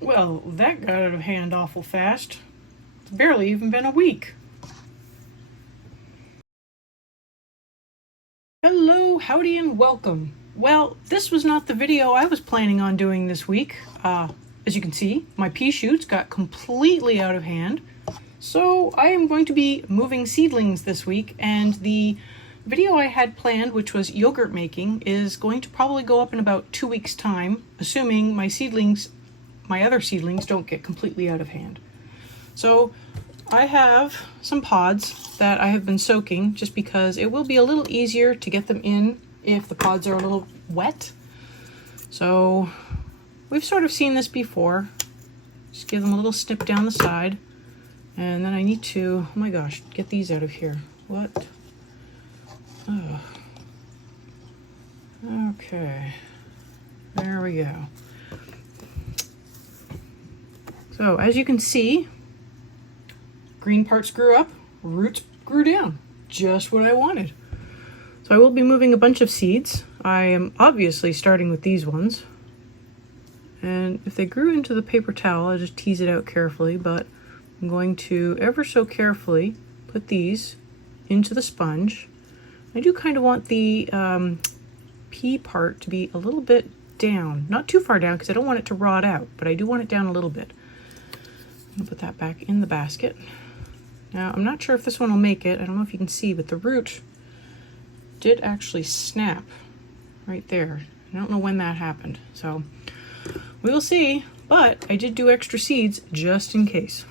Well, that got out of hand awful fast. It's barely even been a week. Hello, howdy, and welcome. Well, this was not the video I was planning on doing this week. As you can see, my pea shoots got completely out of hand. So I am going to be moving seedlings this week, and the video I had planned, which was yogurt making, is going to probably go up in about 2 weeks' time, assuming my other seedlings don't get completely out of hand. So I have some pods that I have been soaking just because it will be a little easier to get them in if the pods are a little wet. So we've sort of seen this before. Just give them a little snip down the side. And then I need to, oh my gosh, get these out of here. What? Oh. Okay. There we go. So as you can see, green parts grew up, roots grew down. Just what I wanted. So I will be moving a bunch of seeds. I am obviously starting with these ones. And if they grew into the paper towel, I just tease it out carefully, but I'm going to ever so carefully put these into the sponge. I do kind of want the pea part to be a little bit down. Not too far down because I don't want it to rot out, but I do want it down a little bit. I'm gonna put that back in the basket. Now, I'm not sure if this one will make it. I don't know if you can see, but the root did actually snap right there. I don't know when that happened, so we will see, but I did do extra seeds just in case.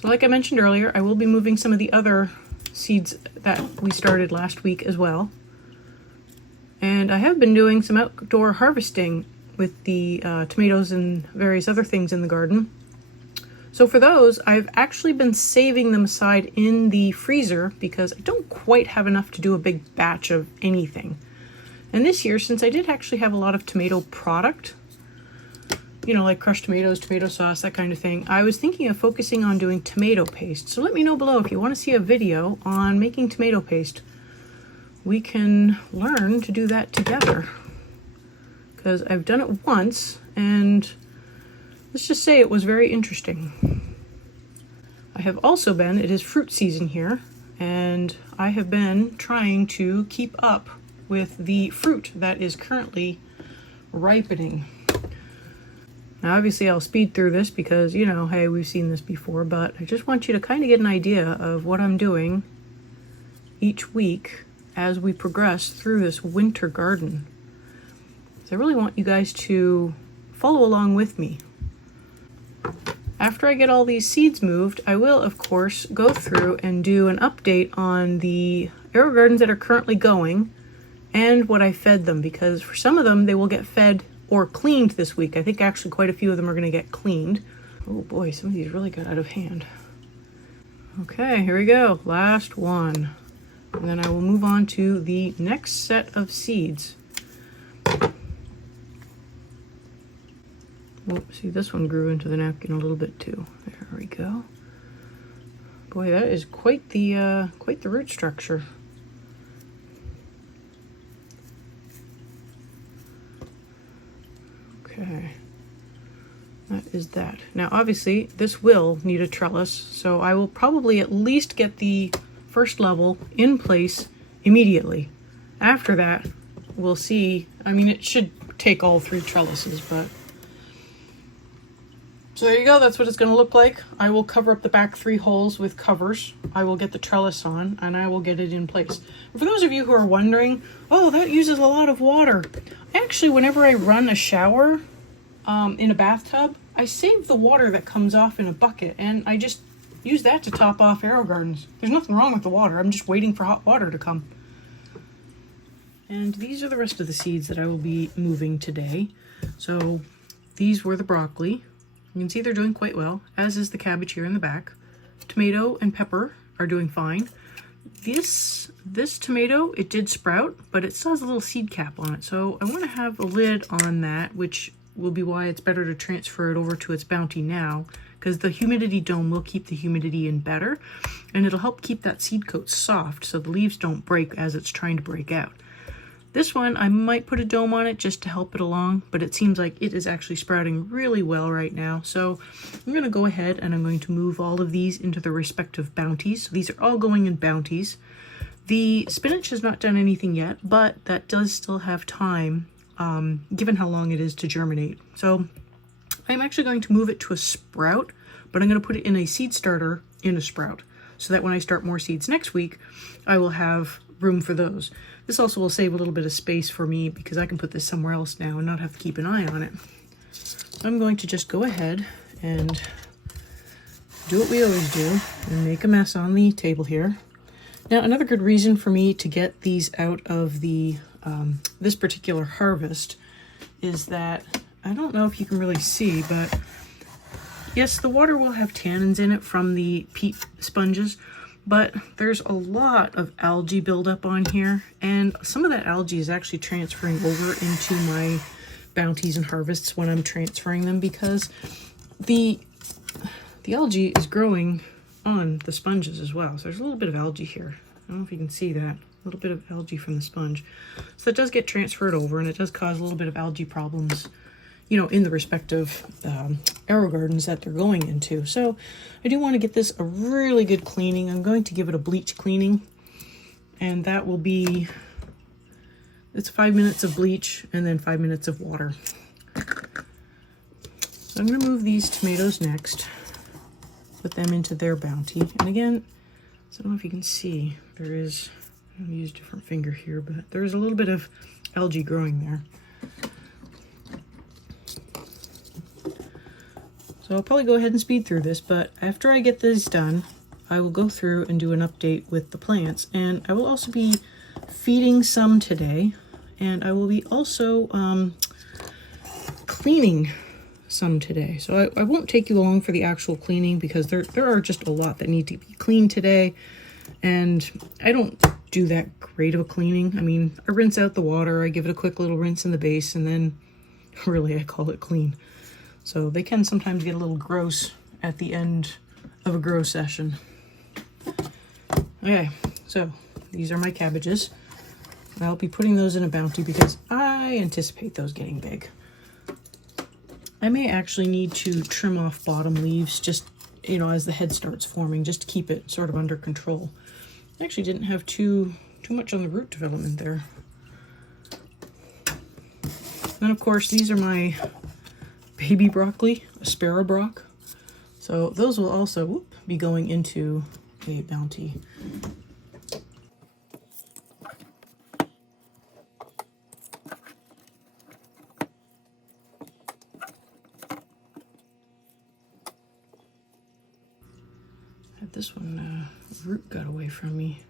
So like I mentioned earlier, I will be moving some of the other seeds that we started last week as well. And I have been doing some outdoor harvesting with the tomatoes and various other things in the garden. So for those, I've actually been saving them aside in the freezer because I don't quite have enough to do a big batch of anything. And this year, since I did actually have a lot of tomato product, you know, like crushed tomatoes, tomato sauce, that kind of thing, I was thinking of focusing on doing tomato paste. So let me know below if you want to see a video on making tomato paste. We can learn to do that together. Because I've done it once, and let's just say it was very interesting. I have also been, it is fruit season here, and I have been trying to keep up with the fruit that is currently ripening. Now obviously I'll speed through this because, you know, hey, we've seen this before, but I just want you to kind of get an idea of what I'm doing each week as we progress through this winter garden. So I really want you guys to follow along with me. After I get all these seeds moved, I will, of course, go through and do an update on the Aerogardens that are currently going and what I fed them, because for some of them, they will get fed or cleaned this week. I think actually quite a few of them are going to get cleaned. Oh boy, some of these really got out of hand. Okay, here we go. Last one. And then I will move on to the next set of seeds. Oh, see, this one grew into the napkin a little bit too. There we go. Boy, that is quite the root structure. Okay, that is that. Now, obviously, this will need a trellis, so I will probably at least get the first level in place immediately. After that, we'll see. I mean, it should take all 3 trellises, but so there you go, that's what it's going to look like. I will cover up the back 3 holes with covers. I will get the trellis on, and I will get it in place. And for those of you who are wondering, oh, that uses a lot of water. Actually, whenever I run a shower in a bathtub, I save the water that comes off in a bucket, and I just use that to top off Aerogardens. There's nothing wrong with the water. I'm just waiting for hot water to come. And these are the rest of the seeds that I will be moving today. So these were the broccoli. You can see they're doing quite well, as is the cabbage here in the back. Tomato and pepper are doing fine. This tomato, it did sprout, but it still has a little seed cap on it. So I want to have a lid on that, which will be why it's better to transfer it over to its bounty now, because the humidity dome will keep the humidity in better, and it'll help keep that seed coat soft so the leaves don't break as it's trying to break out. This one, I might put a dome on it just to help it along, but it seems like it is actually sprouting really well right now. So I'm going to go ahead and I'm going to move all of these into their respective bounties. So these are all going in bounties. The spinach has not done anything yet, but that does still have time, given how long it is to germinate. So I'm actually going to move it to a sprout, but I'm going to put it in a seed starter in a sprout, so that when I start more seeds next week, I will have room for those. This also will save a little bit of space for me because I can put this somewhere else now and not have to keep an eye on it. I'm going to just go ahead and do what we always do and make a mess on the table here. Now, another good reason for me to get these out of the this particular harvest is that, I don't know if you can really see, but yes, the water will have tannins in it from the peat sponges, but there's a lot of algae buildup on here, and some of that algae is actually transferring over into my bounties and harvests when I'm transferring them, because the algae is growing on the sponges as well. So there's a little bit of algae here. I don't know if you can see that. A little bit of algae from the sponge. So that does get transferred over, and it does cause a little bit of algae problems, you know, in the respective Aerogardens that they're going into. So I do want to get this a really good cleaning. I'm going to give it a bleach cleaning, and that will be, it's 5 minutes of bleach and then 5 minutes of water. So I'm going to move these tomatoes next, put them into their bounty. And again, so I don't know if you can see, there is, I'm going to use a different finger here, but there is a little bit of algae growing there. So I'll probably go ahead and speed through this, but after I get this done, I will go through and do an update with the plants. And I will also be feeding some today, and I will be also cleaning some today. So I won't take you along for the actual cleaning because there are just a lot that need to be cleaned today, and I don't do that great of a cleaning. I mean, I rinse out the water, I give it a quick little rinse in the base, and then really I call it clean. So they can sometimes get a little gross at the end of a grow session. Okay, so these are my cabbages. I'll be putting those in a bounty because I anticipate those getting big. I may actually need to trim off bottom leaves just, you know, as the head starts forming, just to keep it sort of under control. I actually didn't have too much on the root development there. Then of course these are my baby broccoli, Asparagus. So those will also be going into a bounty. Had this one root got away from me.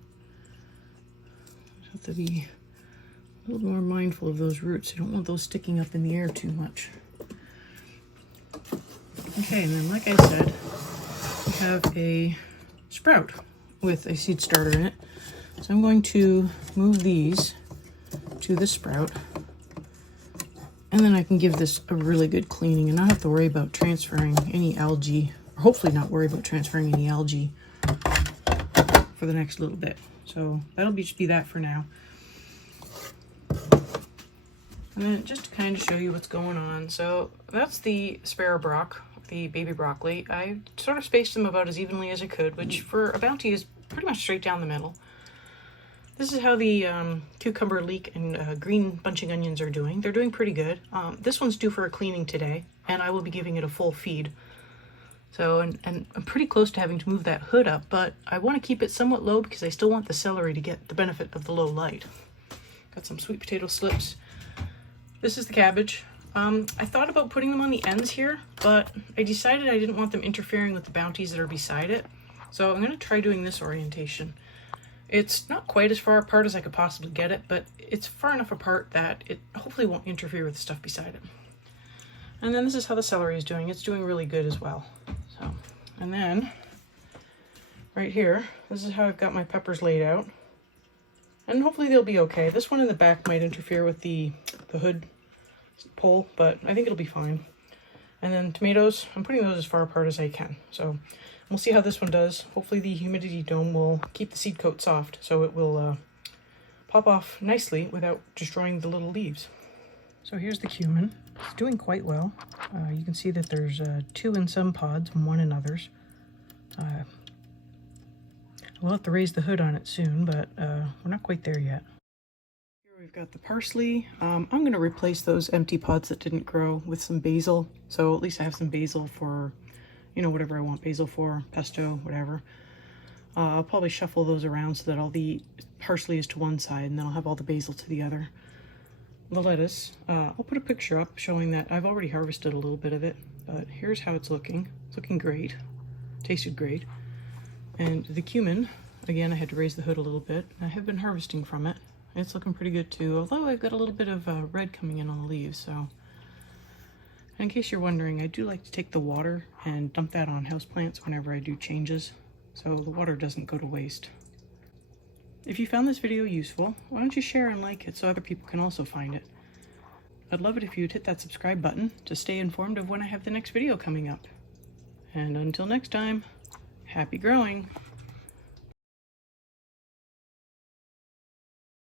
I have to be a little more mindful of those roots. I don't want those sticking up in the air too much. Okay, and then like I said, we have a sprout with a seed starter in it. So I'm going to move these to the sprout, and then I can give this a really good cleaning and not have to worry about transferring any algae, or hopefully not worry about transferring any algae for the next little bit. So that'll just be that for now. And then just to kind of show you what's going on. So that's the Asparagus, the baby broccoli. I sort of spaced them about as evenly as I could, which for a bounty is pretty much straight down the middle. This is how the cucumber leek and green bunching onions are doing. They're doing pretty good. This one's due for a cleaning today, and I will be giving it a full feed. So, and I'm pretty close to having to move that hood up, but I want to keep it somewhat low because I still want the celery to get the benefit of the low light. Got some sweet potato slips. This is the cabbage. I thought about putting them on the ends here, but I decided I didn't want them interfering with the bounties that are beside it. So I'm going to try doing this orientation. It's not quite as far apart as I could possibly get it, but it's far enough apart that it hopefully won't interfere with the stuff beside it. And then this is how the celery is doing. It's doing really good as well. So, and then right here, this is how I've got my peppers laid out. And hopefully they'll be okay. This one in the back might interfere with the hood pole, but I think it'll be fine. And then tomatoes, I'm putting those as far apart as I can. So we'll see how this one does. Hopefully the humidity dome will keep the seed coat soft, so it will pop off nicely without destroying the little leaves. So here's the cumin. It's doing quite well. You can see that there's 2 in some pods and 1 in others. We'll have to raise the hood on it soon, but we're not quite there yet. Here we've got the parsley. I'm going to replace those empty pods that didn't grow with some basil. So at least I have some basil for, you know, whatever I want basil for, pesto, whatever. I'll probably shuffle those around so that all the parsley is to one side and then I'll have all the basil to the other. The lettuce, I'll put a picture up showing that I've already harvested a little bit of it, but here's how it's looking. It's looking great. Tasted great. And the cumin, again, I had to raise the hood a little bit. I have been harvesting from it. It's looking pretty good too, although I've got a little bit of red coming in on the leaves, so. In case you're wondering, I do like to take the water and dump that on houseplants whenever I do changes, so the water doesn't go to waste. If you found this video useful, why don't you share and like it so other people can also find it? I'd love it if you'd hit that subscribe button to stay informed of when I have the next video coming up. And until next time, happy growing!